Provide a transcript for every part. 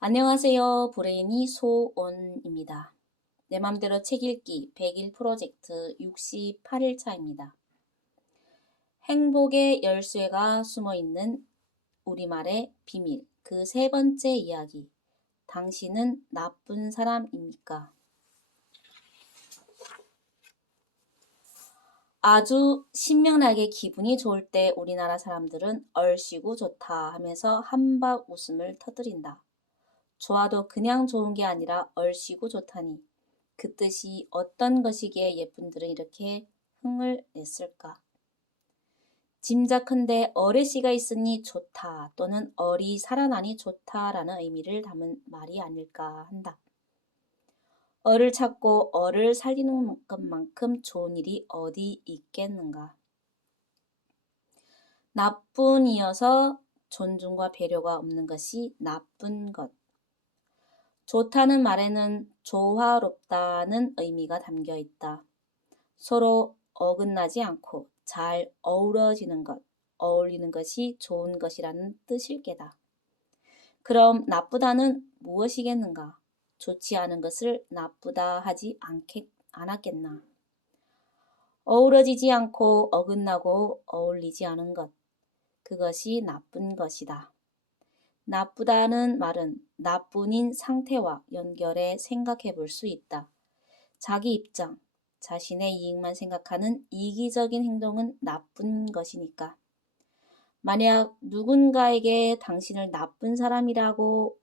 안녕하세요. 브레인이 소온입니다. 내 맘대로 책 읽기 100일 프로젝트 68일차입니다. 행복의 열쇠가 숨어있는 우리말의 비밀, 그 세 번째 이야기. 당신은 나쁜 사람입니까? 아주 신명나게 기분이 좋을 때 우리나라 사람들은 얼씨구 좋다 하면서 한박 웃음을 터뜨린다. 좋아도 그냥 좋은 게 아니라 얼씨구 좋다니. 그 뜻이 어떤 것이기에 예쁜들은 이렇게 흥을 냈을까? 짐작컨대 어레씨가 있으니 좋다 또는 얼이 살아나니 좋다라는 의미를 담은 말이 아닐까 한다. 얼을 찾고 얼을 살리는 것만큼 좋은 일이 어디 있겠는가? 나쁜이어서 존중과 배려가 없는 것이 나쁜 것. 좋다는 말에는 조화롭다는 의미가 담겨 있다. 서로 어긋나지 않고 잘 어우러지는 것, 어울리는 것이 좋은 것이라는 뜻일 게다. 그럼 나쁘다는 무엇이겠는가? 좋지 않은 것을 나쁘다 하지 않았겠나? 어우러지지 않고 어긋나고 어울리지 않은 것, 그것이 나쁜 것이다. 나쁘다는 말은 나뿐인 상태와 연결해 생각해 볼 수 있다. 자기 입장, 자신의 이익만 생각하는 이기적인 행동은 나쁜 것이니까. 만약 누군가에게 당신을 나쁜 사람이라고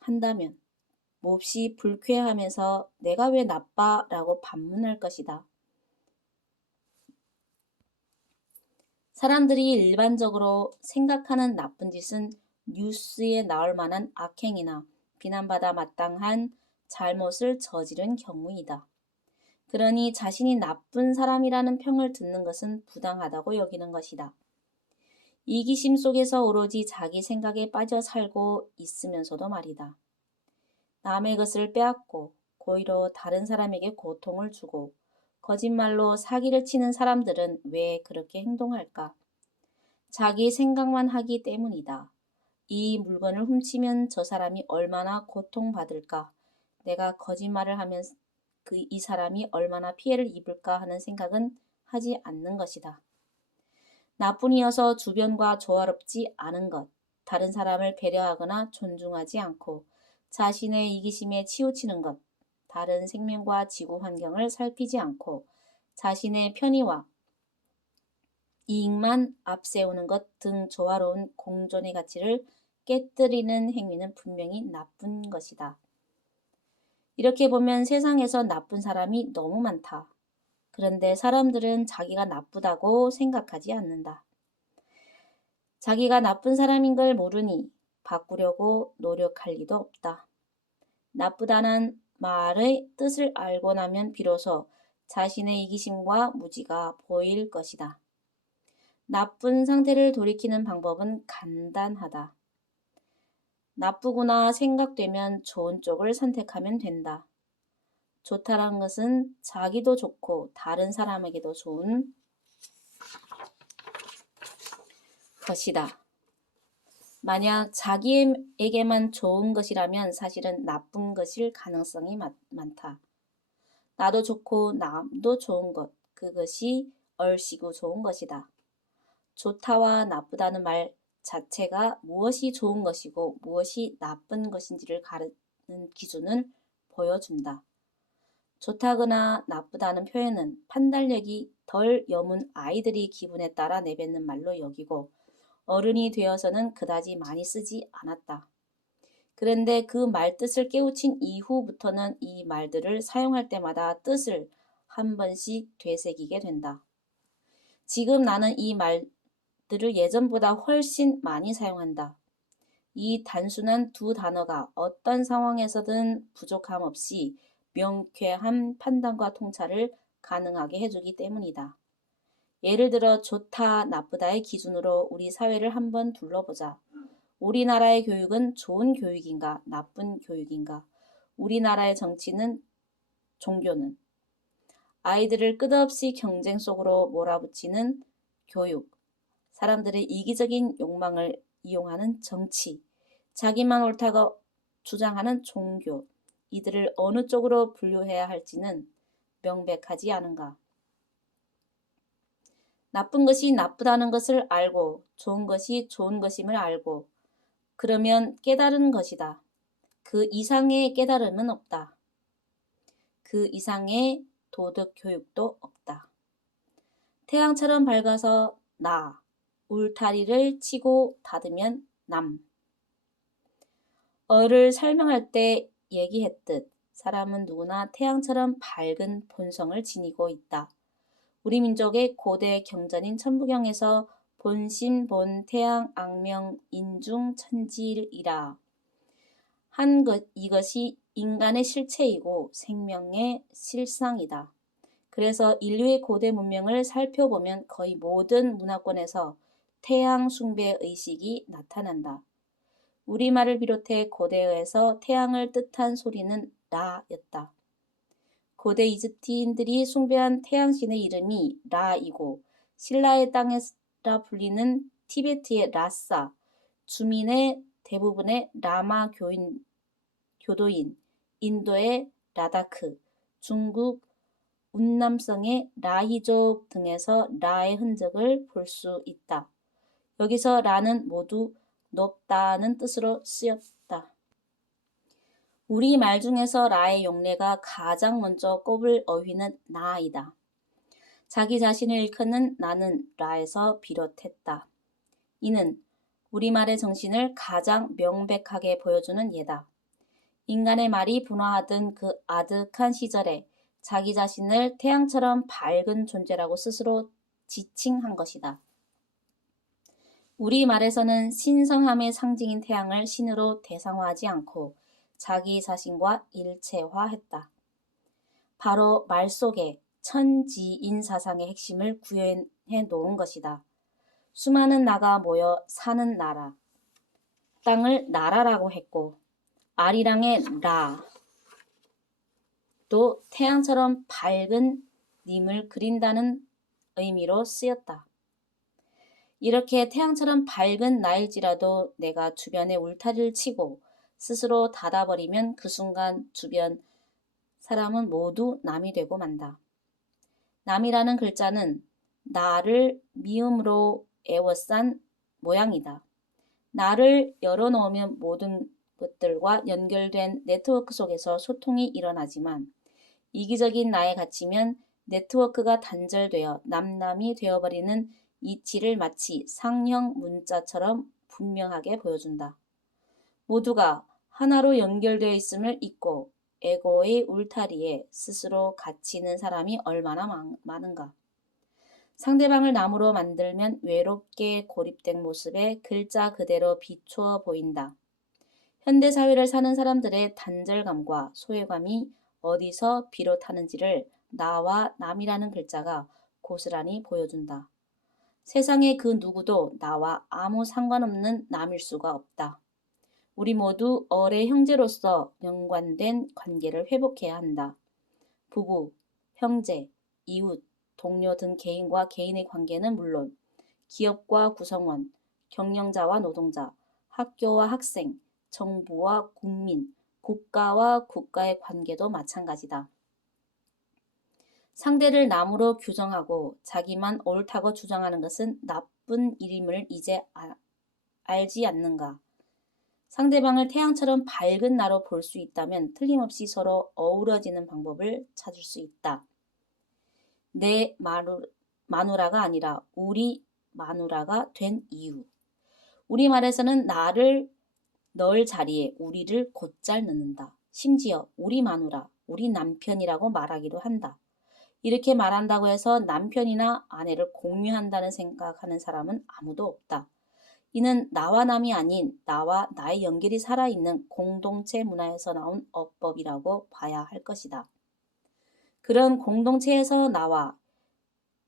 한다면 몹시 불쾌하면서 내가 왜 나빠? 라고 반문할 것이다. 사람들이 일반적으로 생각하는 나쁜 짓은 뉴스에 나올 만한 악행이나 비난받아 마땅한 잘못을 저지른 경우이다. 그러니 자신이 나쁜 사람이라는 평을 듣는 것은 부당하다고 여기는 것이다. 이기심 속에서 오로지 자기 생각에 빠져 살고 있으면서도 말이다. 남의 것을 빼앗고 고의로 다른 사람에게 고통을 주고 거짓말로 사기를 치는 사람들은 왜 그렇게 행동할까? 자기 생각만 하기 때문이다. 이 물건을 훔치면 저 사람이 얼마나 고통받을까? 내가 거짓말을 하면 이 사람이 얼마나 피해를 입을까 하는 생각은 하지 않는 것이다. 나뿐이어서 주변과 조화롭지 않은 것, 다른 사람을 배려하거나 존중하지 않고 자신의 이기심에 치우치는 것, 다른 생명과 지구 환경을 살피지 않고 자신의 편의와 이익만 앞세우는 것 등 조화로운 공존의 가치를 깨뜨리는 행위는 분명히 나쁜 것이다. 이렇게 보면 세상에서 나쁜 사람이 너무 많다. 그런데 사람들은 자기가 나쁘다고 생각하지 않는다. 자기가 나쁜 사람인 걸 모르니 바꾸려고 노력할 리도 없다. 나쁘다는 말의 뜻을 알고 나면 비로소 자신의 이기심과 무지가 보일 것이다. 나쁜 상태를 돌이키는 방법은 간단하다. 나쁘구나 생각되면 좋은 쪽을 선택하면 된다. 좋다라는 것은 자기도 좋고 다른 사람에게도 좋은 것이다. 만약 자기에게만 좋은 것이라면 사실은 나쁜 것일 가능성이 많다. 나도 좋고 남도 좋은 것, 그것이 얼씨구 좋은 것이다. 좋다와 나쁘다는 말 자체가 무엇이 좋은 것이고 무엇이 나쁜 것인지를 가르는 기준을 보여준다. 좋다거나 나쁘다는 표현은 판단력이 덜 여문 아이들이 기분에 따라 내뱉는 말로 여기고 어른이 되어서는 그다지 많이 쓰지 않았다. 그런데 그 말뜻을 깨우친 이후부터는 이 말들을 사용할 때마다 뜻을 한 번씩 되새기게 된다. 지금 나는 이 말들을 예전보다 훨씬 많이 사용한다. 이 단순한 두 단어가 어떤 상황에서든 부족함 없이 명쾌한 판단과 통찰을 가능하게 해주기 때문이다. 예를 들어 좋다, 나쁘다의 기준으로 우리 사회를 한번 둘러보자. 우리나라의 교육은 좋은 교육인가, 나쁜 교육인가? 우리나라의 정치는, 종교는? 아이들을 끝없이 경쟁 속으로 몰아붙이는 교육, 사람들의 이기적인 욕망을 이용하는 정치, 자기만 옳다고 주장하는 종교, 이들을 어느 쪽으로 분류해야 할지는 명백하지 않은가. 나쁜 것이 나쁘다는 것을 알고 좋은 것이 좋은 것임을 알고 그러면 깨달은 것이다. 그 이상의 깨달음은 없다. 그 이상의 도덕 교육도 없다. 태양처럼 밝아서 나, 울타리를 치고 닫으면 남. 어를 설명할 때 얘기했듯 사람은 누구나 태양처럼 밝은 본성을 지니고 있다. 우리 민족의 고대 경전인 천부경에서 본신 본 태양 악명 인중 천지이라 한 것, 이것이 인간의 실체이고 생명의 실상이다. 그래서 인류의 고대 문명을 살펴보면 거의 모든 문화권에서 태양 숭배 의식이 나타난다. 우리말을 비롯해 고대어에서 태양을 뜻한 소리는 라였다. 고대 이집트인들이 숭배한 태양신의 이름이 라이고 신라의 땅이라 불리는 티베트의 라싸, 주민의 대부분의 라마 교도인, 인도의 라다크, 중국 운남성의 라히족 등에서 라의 흔적을 볼 수 있다. 여기서 라는 모두 높다는 뜻으로 쓰였다. 우리말 중에서 라의 용례가 가장 먼저 꼽을 어휘는 나이다. 자기 자신을 일컫는 나는 라에서 비롯했다. 이는 우리말의 정신을 가장 명백하게 보여주는 예다. 인간의 말이 분화하던 그 아득한 시절에 자기 자신을 태양처럼 밝은 존재라고 스스로 지칭한 것이다. 우리말에서는 신성함의 상징인 태양을 신으로 대상화하지 않고 자기 자신과 일체화했다. 바로 말 속에 천지인 사상의 핵심을 구현해 놓은 것이다. 수많은 나가 모여 사는 나라, 땅을 나라라고 했고 아리랑의 라, 또 태양처럼 밝은 님을 그린다는 의미로 쓰였다. 이렇게 태양처럼 밝은 나일지라도 내가 주변에 울타리를 치고 스스로 닫아버리면 그 순간 주변 사람은 모두 남이 되고 만다. 남이라는 글자는 나를 미음으로 에워싼 모양이다. 나를 열어놓으면 모든 것들과 연결된 네트워크 속에서 소통이 일어나지만 이기적인 나에 갇히면 네트워크가 단절되어 남남이 되어버리는 이치를 마치 상형 문자처럼 분명하게 보여준다. 모두가 하나로 연결되어 있음을 잊고 에고의 울타리에 스스로 갇히는 사람이 얼마나 많은가. 상대방을 나무로 만들면 외롭게 고립된 모습에 글자 그대로 비추어 보인다. 현대사회를 사는 사람들의 단절감과 소외감이 어디서 비롯하는지를 나와 남이라는 글자가 고스란히 보여준다. 세상의 그 누구도 나와 아무 상관없는 남일 수가 없다. 우리 모두 어의 형제로서 연관된 관계를 회복해야 한다. 부부, 형제, 이웃, 동료 등 개인과 개인의 관계는 물론 기업과 구성원, 경영자와 노동자, 학교와 학생, 정부와 국민, 국가와 국가의 관계도 마찬가지다. 상대를 남으로 규정하고 자기만 옳다고 주장하는 것은 나쁜 일임을 이제 알지 않는가. 상대방을 태양처럼 밝은 나로 볼 수 있다면 틀림없이 서로 어우러지는 방법을 찾을 수 있다. 내 마누라가 아니라 우리 마누라가 된 이유. 우리말에서는 나를 넣을 자리에 우리를 곧잘 넣는다. 심지어 우리 마누라, 우리 남편이라고 말하기도 한다. 이렇게 말한다고 해서 남편이나 아내를 공유한다는 생각하는 사람은 아무도 없다. 이는 나와 남이 아닌 나와 나의 연결이 살아있는 공동체 문화에서 나온 어법이라고 봐야 할 것이다. 그런 공동체에서 나와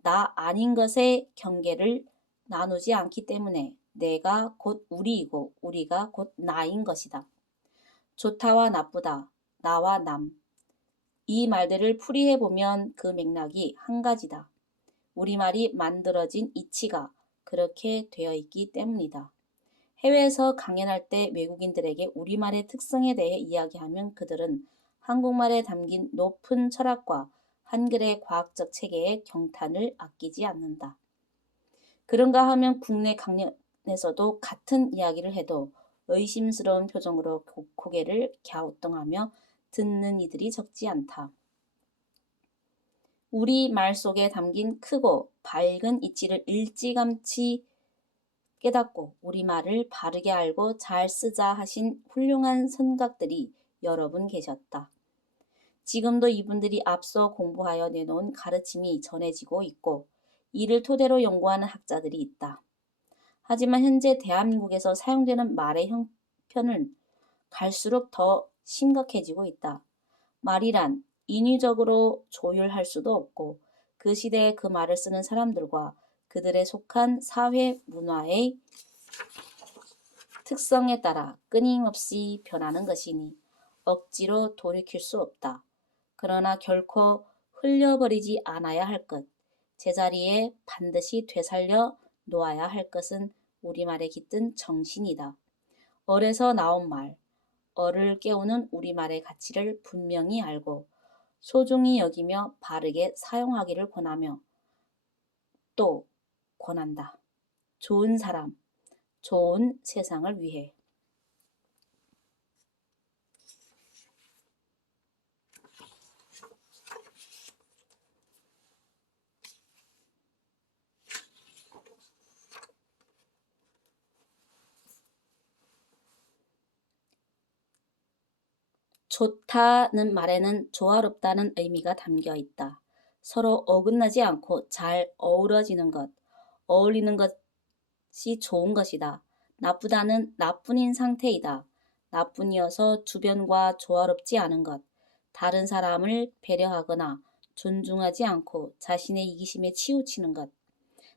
나 아닌 것의 경계를 나누지 않기 때문에 내가 곧 우리이고 우리가 곧 나인 것이다. 좋다와 나쁘다, 나와 남. 이 말들을 풀이해보면 그 맥락이 한 가지다. 우리말이 만들어진 이치가 그렇게 되어 있기 때문이다. 해외에서 강연할 때 외국인들에게 우리말의 특성에 대해 이야기하면 그들은 한국말에 담긴 높은 철학과 한글의 과학적 체계에 경탄을 아끼지 않는다. 그런가 하면 국내 강연에서도 같은 이야기를 해도 의심스러운 표정으로 고개를 갸우뚱하며 듣는 이들이 적지 않다. 우리 말 속에 담긴 크고 밝은 이치를 일찌감치 깨닫고 우리말을 바르게 알고 잘 쓰자 하신 훌륭한 선각들이 여러 분 계셨다. 지금도 이분들이 앞서 공부하여 내놓은 가르침이 전해지고 있고 이를 토대로 연구하는 학자들이 있다. 하지만 현재 대한민국에서 사용되는 말의 형편은 갈수록 더 심각해지고 있다. 말이란 인위적으로 조율할 수도 없고 그 시대에 그 말을 쓰는 사람들과 그들에 속한 사회 문화의 특성에 따라 끊임없이 변하는 것이니 억지로 돌이킬 수 없다. 그러나 결코 흘려버리지 않아야 할 것, 제자리에 반드시 되살려 놓아야 할 것은 우리말에 깃든 정신이다. 얼에서 나온 말, 얼을 깨우는 우리말의 가치를 분명히 알고 소중히 여기며 바르게 사용하기를 권하며 또 권한다. 좋은 사람, 좋은 세상을 위해. 좋다는 말에는 조화롭다는 의미가 담겨 있다. 서로 어긋나지 않고 잘 어우러지는 것, 어울리는 것이 좋은 것이다. 나쁘다는 나뿐인 상태이다. 나뿐이어서 주변과 조화롭지 않은 것, 다른 사람을 배려하거나 존중하지 않고 자신의 이기심에 치우치는 것,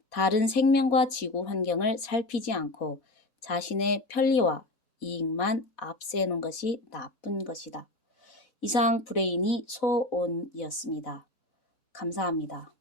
다른 생명과 지구 환경을 살피지 않고 자신의 편리와 이익만 앞세우는 것이 나쁜 것이다. 이상 브레인이 소온이었습니다. 감사합니다.